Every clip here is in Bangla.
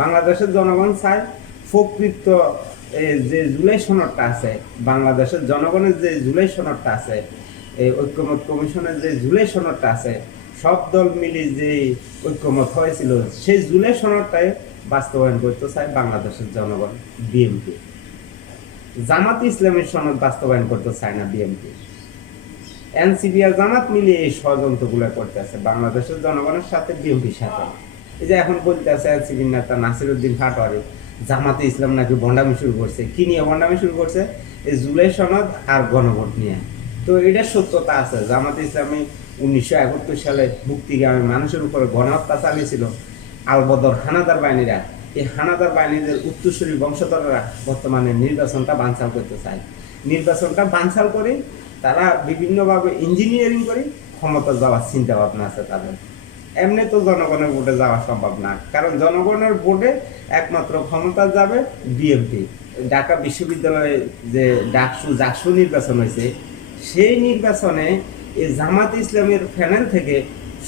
বাংলাদেশের জনগণ চায় প্রকৃত যে জুলাই সনদটা আছে, বাংলাদেশের জনগণের যে জুলাই সনদটা আছে এই ঐক্যমত কমিশনের যে জুলাই সনদটা আছে, সব দল মিলে যে ঐক্যমত হয়েছিল, সেই জুলাই সনদটাই বাস্তবায়ন করতে চায় বাংলাদেশের জনগণ, বিএনপি। জামাত ইসলামের সনদ বাস্তবায়ন করতে চায় না বিএনপি। এনসিপি আর জামাত মিলিয়ে এই ষড়যন্ত্রগুলো করতেছে বাংলাদেশের জনগণের সাথে বিএনপির সাথে। এই যে এখন বলতে আছে এনসিপির নেতা নাসিরুদ্দিন ফাটোয়ারি জামাতে ইসলাম নাকি বন্ডামি শুরু করছে। কি নিয়ে বন্ডামি শুরু করছে? এই জুলাই সনদ আর গণভোট নিয়ে। তো এটা সত্যতা আছে। জামাতে ইসলামী উনিশশো একাত্তর সালে মুক্তিগামী মানুষের উপরে গণহত্যা চালিয়েছিল আলবদর হানাদার বাহিনীরা। এই হানাদার বাহিনীদের উত্তরসূরি বংশধররা বর্তমানে নির্বাচনটা বানচাল করতে চায়। নির্বাচনটা বানচাল করে তারা বিভিন্নভাবে ইঞ্জিনিয়ারিং করে ক্ষমতা যাওয়ার চিন্তা ভাবনা আছে তাদের। এমনি তো জনগণের ভোটে যাওয়া সম্ভব না। কারণ জনগণের ভোটে একমাত্র ক্ষমতা যাবে বিএনপি। ঢাকা বিশ্ববিদ্যালয়ে যে ডাকসু জাকসু নির্বাচন হয়েছে, সেই নির্বাচনে এই জামাত ইসলামের প্যানেল থেকে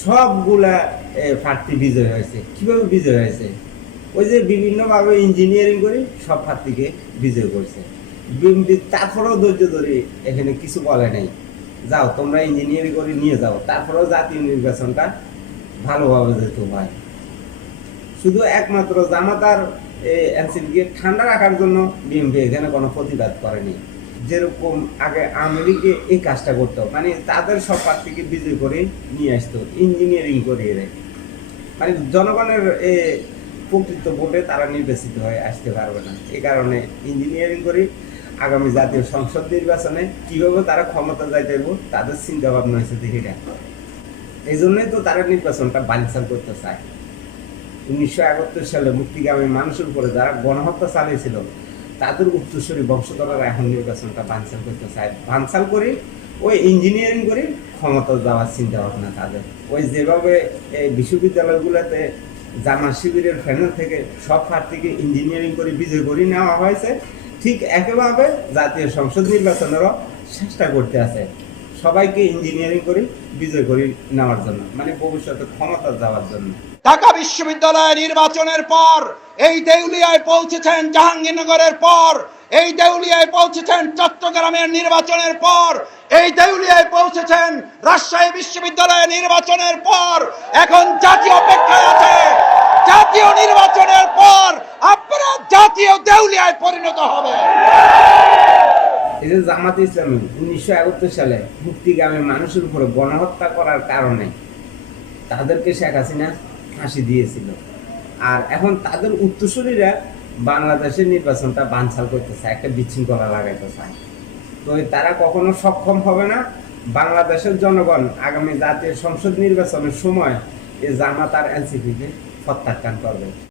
সবগুলা প্রার্থী বিজয় হয়েছে। কীভাবে বিজয় হয়েছে? ওই যে বিভিন্নভাবে ইঞ্জিনিয়ারিং করে সব প্রার্থীকে বিজয় করছে। বিএনপি তারপরেও ধৈর্য ধরে এখানে কিছু বলে নাই। যাও, তোমরা ইঞ্জিনিয়ারিং করে নিয়ে যাও। তারপরেও জাতীয় নির্বাচনটা ভালোভাবে যেত হয় শুধু একমাত্র জামাতার এনসিপিকে ঠান্ডা রাখার জন্য বিএনপি এখানে কোনো প্রতিবাদ করেনি। যেরকম আগে আমেরিকে এই কাজটা করতো মানে তাদের সব প্রার্থীকে বিজয় করে নিয়ে আসতো ইঞ্জিনিয়ারিং করিয়ে দেয়। মানে জনগণের এ, প্রকৃত ভোটে তারা নির্বাচিত হয়ে আসতে পারবে না। এই কারণে ইঞ্জিনিয়ারিং করি আগামী জাতীয় সংসদ নির্বাচনে কীভাবে তারা ক্ষমতা যাইতে তাদের চিন্তা ভাবনা হয়েছে দেখিটা এই জন্যই তো তারা নির্বাচনটা বানচাল করতে চায়। উনিশশো একাত্তর সালে মুক্তিগামী মানুষের উপরে যারা গণহত্যা চালিয়েছিল, তাদের উত্তরসূরি বংশধররা এখন নির্বাচনটা বানচাল করতে চায়। বানচাল করে ওই ইঞ্জিনিয়ারিং করে ক্ষমতা যাওয়ার চিন্তা ভাবনা তাদের। ওই যেভাবে এই বিশ্ববিদ্যালয়গুলোতে জামা শিবিরের প্যানেল থেকে সব প্রার্থীকে ইঞ্জিনিয়ারিং করে বিজয় করে নেওয়া হয়েছে, ঠিক একইভাবে জাতীয় সংসদ নির্বাচনেরও চেষ্টা করতে আছে। সবাইকে ইঞ্জিনিয়ারিং করে, বিজয় করে নেওয়ার জন্য মানে ভবিষ্যতে ক্ষমতা যাওয়ার জন্য। ঢাকা বিশ্ববিদ্যালয় নির্বাচনের পর, এই দেউলিয়ায় পৌঁছেছেন জাহাঙ্গীরনগরের পর, এই দেউলিয়ায় পৌঁছেছেন চট্টগ্রামের নির্বাচনের পর, এই দেউলিয়ায় পৌঁছেছেন রাজশাহী বিশ্ববিদ্যালয় নির্বাচনের পর, এখন জাতীয় অপেক্ষায় আছে। জাতীয় নির্বাচনের পর আপনারা জাতীয় দেউলিয়ায় পরিণত হবে এই যে জামাত ইসলামী উনিশশো একাত্তর সালে মুক্তিগামী মানুষের উপরে গণহত্যা করার কারণে তাদেরকে শেখ হাসিনা ফাঁসি দিয়েছিল। আর এখন তাদের উত্তরসূরিরা বাংলাদেশের নির্বাচনটা বানচাল করতে চায় একটা বিশৃঙ্খলা লাগাইতে চায় তো তারা কখনো সক্ষম হবে না। বাংলাদেশের জনগণ আগামী জাতীয় সংসদ নির্বাচনের সময় এই জামাত আর এনসিপিকে প্রত্যাখ্যান করবে।